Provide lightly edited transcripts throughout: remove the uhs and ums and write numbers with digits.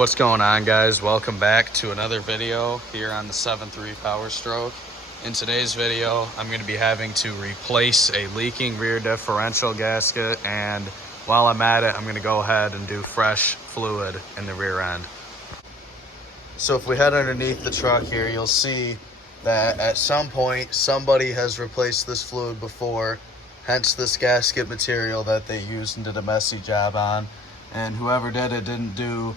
What's going on, guys? Welcome back to another video here on the 7.3 Power Stroke. In today's video, I'm going to be having to replace a leaking rear differential gasket, and while I'm at it, I'm going to go ahead and do fresh fluid in the rear end. So if we head underneath the truck here, you'll see that at some point somebody has replaced this fluid before, hence this gasket material that they used and did a messy job on. And whoever did it didn't do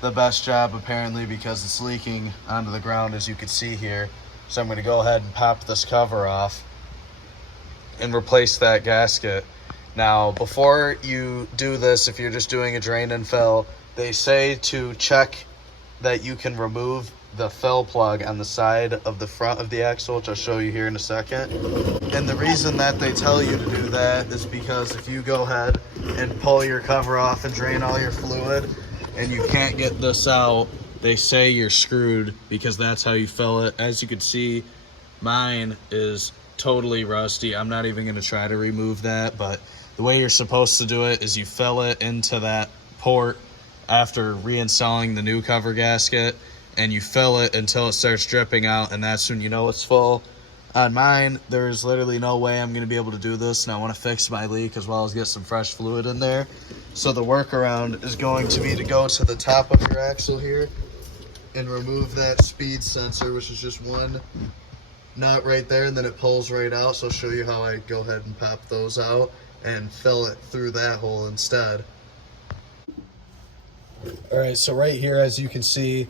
the best job apparently, because it's leaking onto the ground, as you can see here. So I'm going to go ahead and pop this cover off and replace that gasket. Now, before you do this, if you're just doing a drain and fill, they say to check that you can remove the fill plug on the side of the front of the axle, which I'll show you here in a second. And the reason that they tell you to do that is because if you go ahead and pull your cover off and drain all your fluid and you can't get this out, they say you're screwed, because that's how you fill it. As you can see, mine is totally rusty. I'm not even going to try to remove that, but the way you're supposed to do it is you fill it into that port after reinstalling the new cover gasket, and you fill it until it starts dripping out, and that's when you know it's full. On mine, there's literally no way I'm going to be able to do this, and I want to fix my leak as well as get some fresh fluid in there. So the workaround is going to be to go to the top of your axle here and remove that speed sensor, which is just one nut right there, and then it pulls right out. So I'll show you how I go ahead and pop those out and fill it through that hole instead. Alright, so right here, as you can see,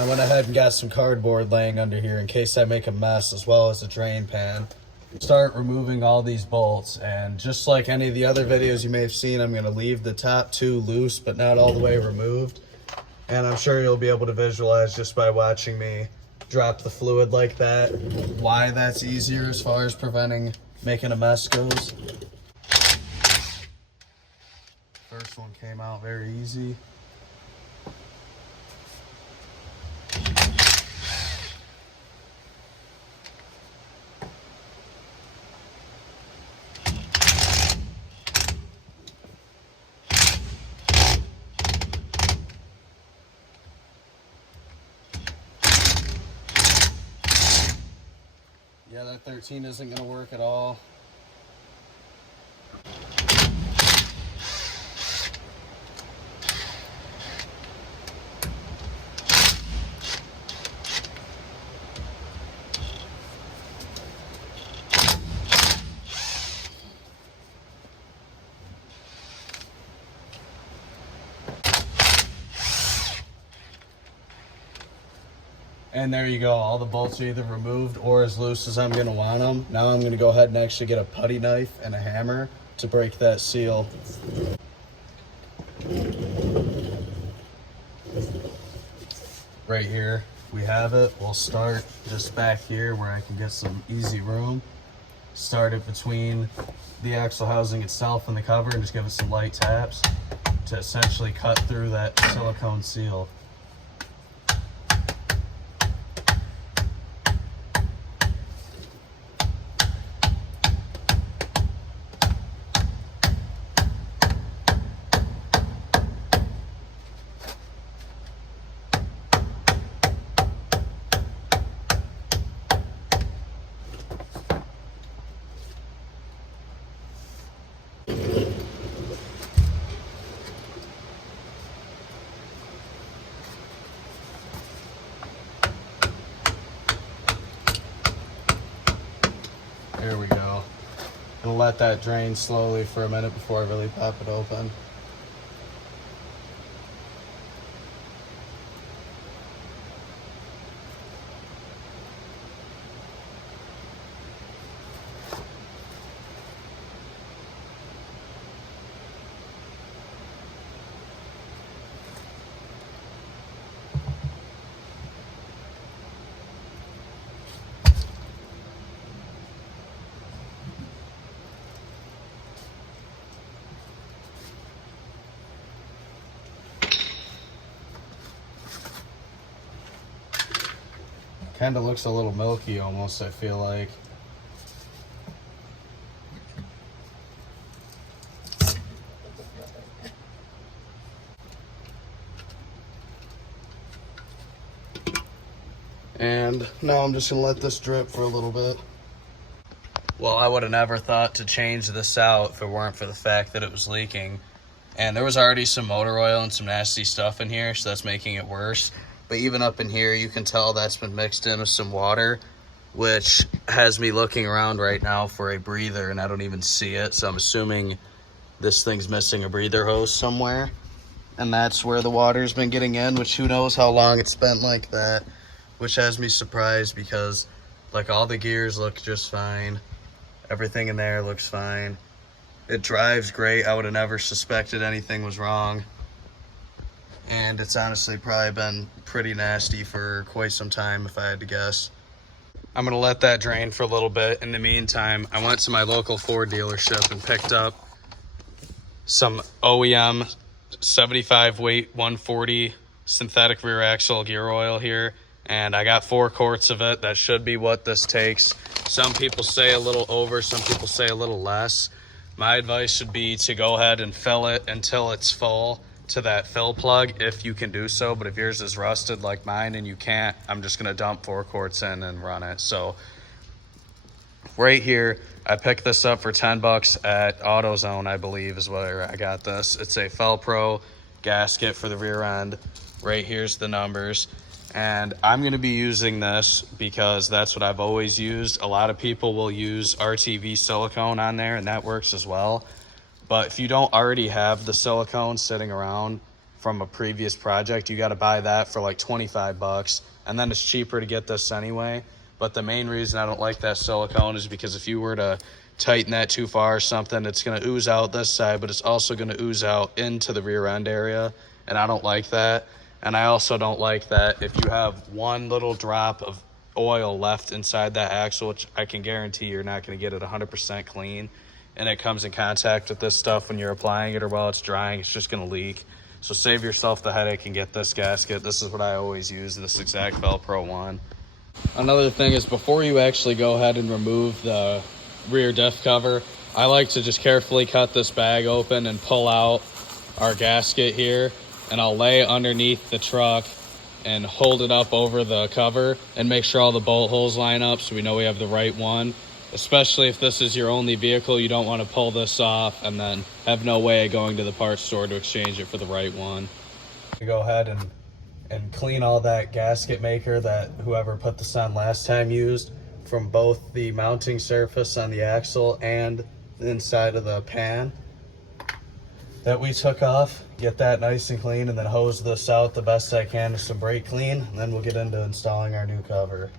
I went ahead and got some cardboard laying under here in case I make a mess, as well as a drain pan. Start removing all these bolts, and just like any of the other videos you may have seen, I'm going to leave the top two loose but not all the way removed. And I'm sure you'll be able to visualize just by watching me drop the fluid like that why that's easier as far as preventing making a mess goes. First one came out very easy. Yeah, that 13 isn't going to work at all. And there you go, all the bolts are either removed or as loose as I'm going to want them. Now I'm going to go ahead and actually get a putty knife and a hammer to break that seal. Right here we have it. We'll start just back here where I can get some easy room. Start it between the axle housing itself and the cover and just give it some light taps to essentially cut through that silicone seal. There we go. I'll let that drain slowly for a minute before I really pop it open. Kind of looks a little milky almost, I feel like. And now I'm just gonna let this drip for a little bit. Well, I would have never thought to change this out if it weren't for the fact that it was leaking. And there was already some motor oil and some nasty stuff in here, so that's making it worse. But even up in here, you can tell that's been mixed in with some water, which has me looking around right now for a breather, and I don't even see it. So I'm assuming this thing's missing a breather hose somewhere. And that's where the water's been getting in, which who knows how long it's been like that, which has me surprised because like all the gears look just fine. Everything in there looks fine. It drives great. I would have never suspected anything was wrong. And it's honestly probably been pretty nasty for quite some time if I had to guess. I'm gonna let that drain for a little bit. In the meantime, I went to my local Ford dealership and picked up some OEM 75 weight 140 synthetic rear axle gear oil here. And I got 4 quarts of it. That should be what this takes. Some people say a little over, some people say a little less. My advice should be to go ahead and fill it until it's full to that fill plug, if you can do so. But if yours is rusted like mine and you can't, I'm just gonna dump 4 quarts in and run it. So right here, I picked this up for 10 bucks at AutoZone, I believe is where I got this. It's a Felpro gasket for the rear end. Right here's the numbers. And I'm gonna be using this because that's what I've always used. A lot of people will use RTV silicone on there, and that works as well. But if you don't already have the silicone sitting around from a previous project, you gotta buy that for like 25 bucks. And then it's cheaper to get this anyway. But the main reason I don't like that silicone is because if you were to tighten that too far or something, it's gonna ooze out this side, but it's also gonna ooze out into the rear end area. And I don't like that. And I also don't like that if you have one little drop of oil left inside that axle, which I can guarantee you're not going to get it 100% clean, and it comes in contact with this stuff when you're applying it or while it's drying, it's just going to leak. So save yourself the headache and get this gasket. This is what I always use, this exact Velcro one. Another thing is before you actually go ahead and remove the rear diff cover, I like to just carefully cut this bag open and pull out our gasket here. And I'll lay it underneath the truck and hold it up over the cover and make sure all the bolt holes line up so we know we have the right one. Especially if this is your only vehicle, you don't want to pull this off and then have no way of going to the parts store to exchange it for the right one. Go ahead and clean all that gasket maker that whoever put this on last time used from both the mounting surface on the axle and the inside of the pan that we took off. Get that nice and clean, and then hose this out the best I can with some brake clean, and then we'll get into installing our new cover.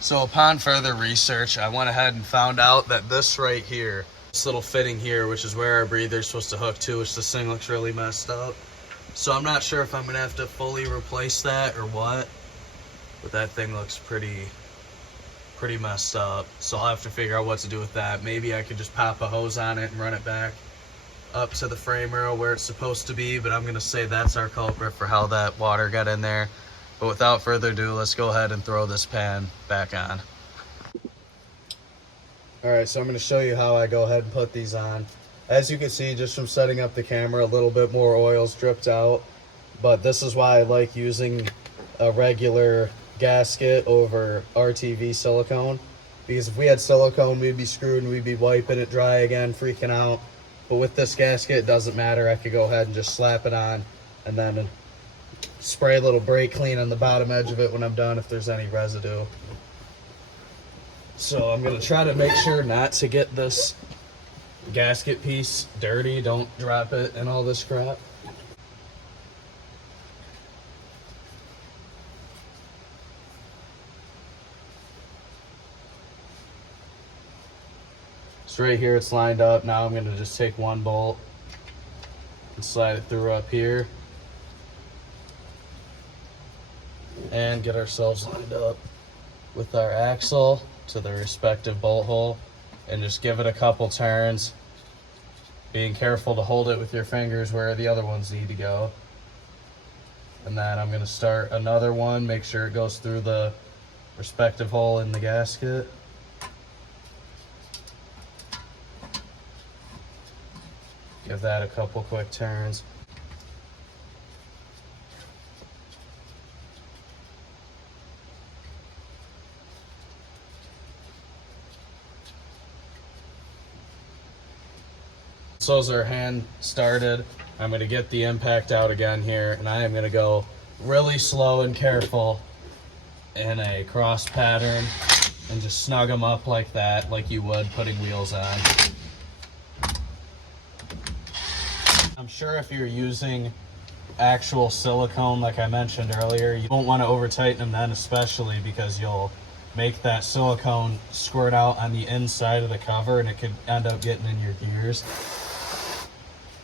So upon further research, I went ahead and found out that this right here, this little fitting here, which is where our breather's supposed to hook to, which this thing looks really messed up. So I'm not sure if I'm gonna have to fully replace that or what, but that thing looks pretty messed up. So I'll have to figure out what to do with that. Maybe I could just pop a hose on it and run it back up to the frame rail where it's supposed to be, but I'm gonna say that's our culprit for how that water got in there. But without further ado, let's go ahead and throw this pan back on. All right, so I'm going to show you how I go ahead and put these on. As you can see, just from setting up the camera, a little bit more oil's dripped out. But this is why I like using a regular gasket over RTV silicone. Because if we had silicone, we'd be screwed and we'd be wiping it dry again, freaking out. But with this gasket, it doesn't matter. I could go ahead and just slap it on and then spray a little brake clean on the bottom edge of it when I'm done if there's any residue. So I'm going to try to make sure not to get this gasket piece dirty. Don't drop it in all this crap. So right here it's lined up. Now I'm going to just take one bolt and slide it through up here and get ourselves lined up with our axle to the respective bolt hole, and just give it a couple turns, being careful to hold it with your fingers where the other ones need to go. And then I'm gonna start another one, make sure it goes through the respective hole in the gasket. Give that a couple quick turns. So as our hand started, I'm gonna get the impact out again here, and I am gonna go really slow and careful in a cross pattern and just snug them up like that, like you would putting wheels on. I'm sure if you're using actual silicone, like I mentioned earlier, you won't want to over tighten them then, especially because you'll make that silicone squirt out on the inside of the cover and it could end up getting in your gears.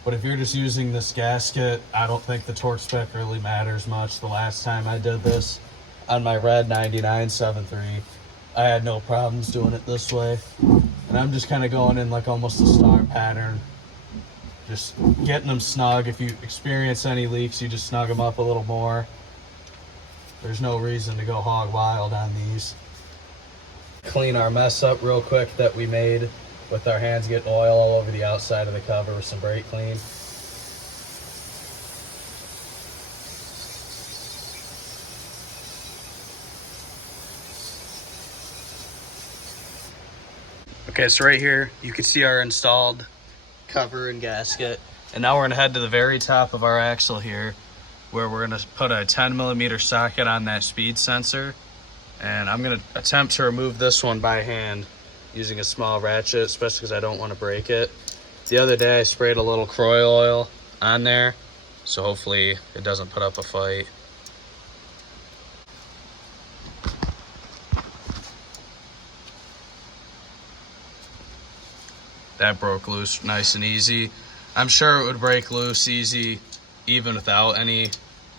But if you're just using this gasket, I don't think the torque spec really matters much. The last time I did this on my red 99 7.3, I had no problems doing it this way. And I'm just kind of going in like almost a star pattern, just getting them snug. If you experience any leaks, you just snug them up a little more. There's no reason to go hog wild on these. Clean our mess up real quick that we made with our hands getting oil all over the outside of the cover with some brake clean. Okay, so right here you can see our installed cover and gasket, and now we're gonna head to the very top of our axle here, where we're gonna put a 10mm socket on that speed sensor, and I'm gonna attempt to remove this one by hand using a small ratchet, especially because I don't want to break it. The other day I sprayed a little Croy oil on there, so hopefully it doesn't put up a fight. That broke loose nice and easy. I'm sure it would break loose easy even without any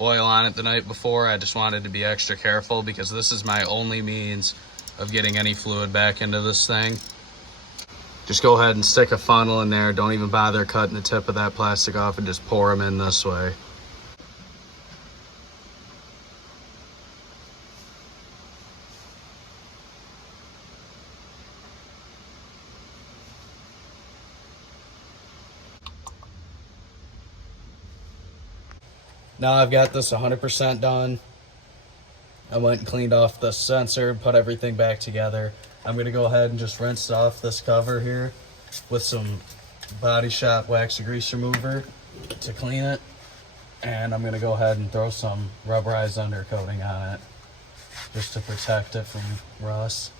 oil on it the night before. I just wanted to be extra careful because this is my only means of getting any fluid back into this thing. Just go ahead and stick a funnel in there. Don't even bother cutting the tip of that plastic off and just pour them in this way. Now I've got this 100% done. I went and cleaned off the sensor, put everything back together. I'm gonna go ahead and just rinse off this cover here with some Body Shop wax and grease remover to clean it. And I'm gonna go ahead and throw some rubberized undercoating on it just to protect it from rust.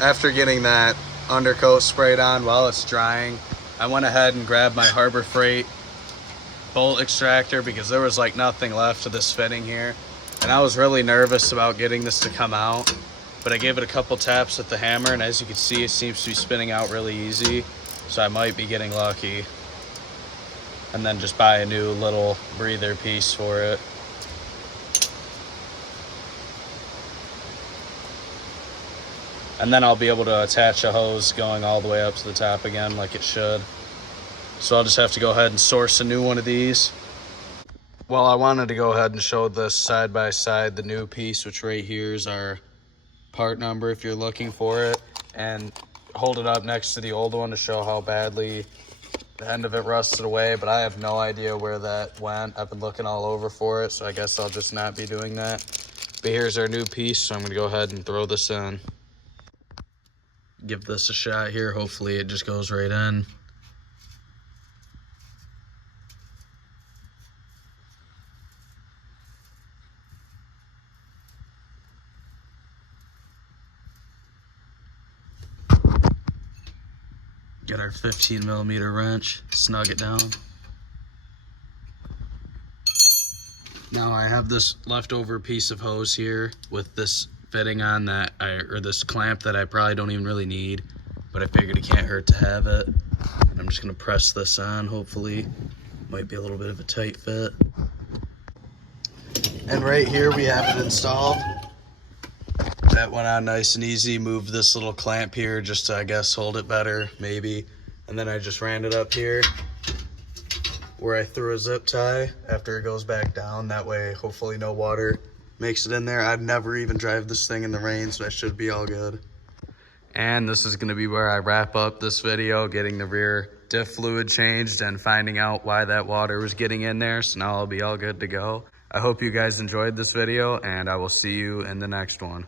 After getting that undercoat sprayed on while it's drying, I went ahead and grabbed my Harbor Freight bolt extractor because there was like nothing left of this fitting here. And I was really nervous about getting this to come out, but I gave it a couple taps with the hammer, and as you can see, it seems to be spinning out really easy. So I might be getting lucky. And then just buy a new little breather piece for it. And then I'll be able to attach a hose going all the way up to the top again like it should. So I'll just have to go ahead and source a new one of these. Well, I wanted to go ahead and show this side by side, the new piece, which right here is our part number if you're looking for it, and hold it up next to the old one to show how badly the end of it rusted away, but I have no idea where that went. I've been looking all over for it, so I guess I'll just not be doing that. But here's our new piece, so I'm gonna go ahead and throw this in. Give this a shot here. Hopefully it just goes right in. Get our 15mm wrench, snug it down. Now I have this leftover piece of hose here with this fitting on that, or this clamp that I probably don't even really need, but I figured it can't hurt to have it. I'm just gonna press this on, hopefully. Might be a little bit of a tight fit. And right here we have it installed. That went on nice and easy. Moved this little clamp here just to, I guess, hold it better, maybe. And then I just ran it up here where I threw a zip tie after it goes back down. That way, hopefully no water makes it in there. I'd never even drive this thing in the rain, so I should be all good. And this is gonna be where I wrap up this video, getting the rear diff fluid changed and finding out why that water was getting in there. So now I'll be all good to go. I hope you guys enjoyed this video, and I will see you in the next one.